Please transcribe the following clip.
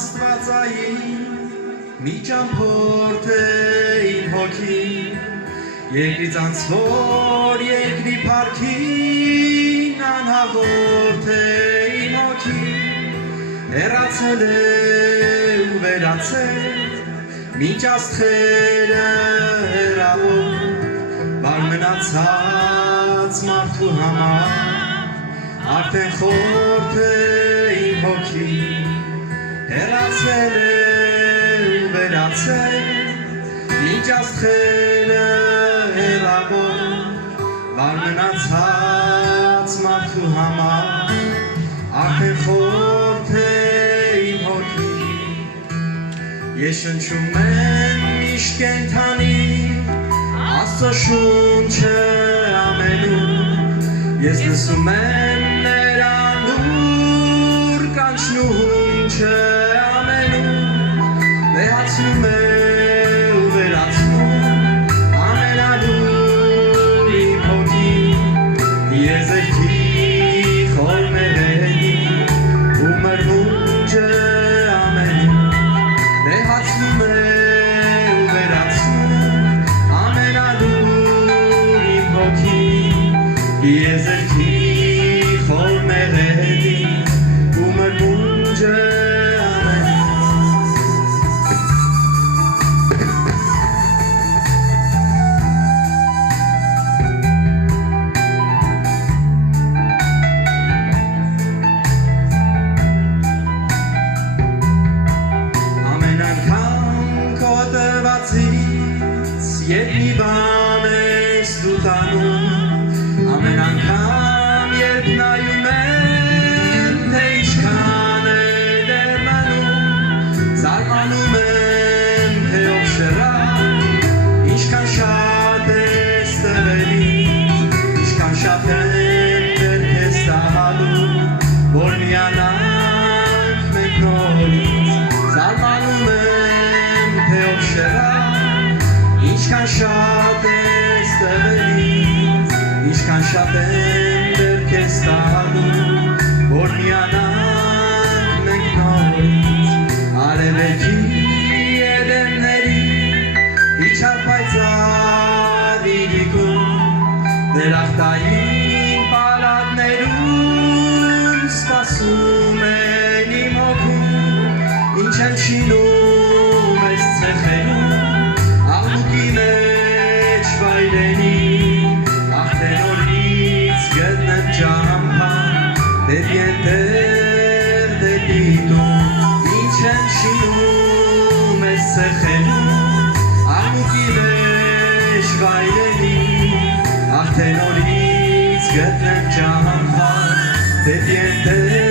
աստվածային մի ճամփորդ է իմ հոգին երկրից անցվոր երկրի փառքին անհաղորդ է իմ հոգին հեռացել է ու վերացել մինչ աստղերը հեռավոր բար մնացած մարդու համար արդեն խորթ է իմ հոգին հեռացել է ու վերացել մինչ աստղերը հեռավոր բար մնացած մարդու համար արդեն խորթ է իմ հոգին ես շնչում եմ միշտ կենդանի Աստծո շունչը ամենուր ես լսում եմ նրա լուր կանչնունչը ամենուր վեհացնում է ու վերացնում ամենալուր իմ հոգին եզերքի խորմերենի ու մրմունջը ամենուր վեհացնում է ու վերացնում ամենալուր իմ հոգին եզերքի խորմերենի ու մրմունջը Երբ մի բան ես դու տանում ամեն անգամ երբ նայում եմ թե ինչքան է դեռանում զարմանում եմ թե ով շռայլ ինչքան շատ ես տվել ինչքան շատ եմ դեռ քեզ տալու որ միանանք մենք նորից զարմանում եմ թե ով շռայլ Ինչքան շատ ես տվել ինչքան շատ եմ դեռ քեզ տալու որ միանանք մենք նորից արևելքի էդեմների իջավ պայծառ իրիկում դրախտային պալատներում սպասում են իմ հոգում ինչ են շինում ես ցեխերում Աղմուկի մեջ վայրենի Աղթեն օրից գտնեմ ճամփան Դեպի ենտեղ դեպի տուն Ինչ են շինում ես ցեխերում Աղմուկի մեջ վայրենի Աղթեն օրից գտնեմ ճամփան Դեպի ենտեղ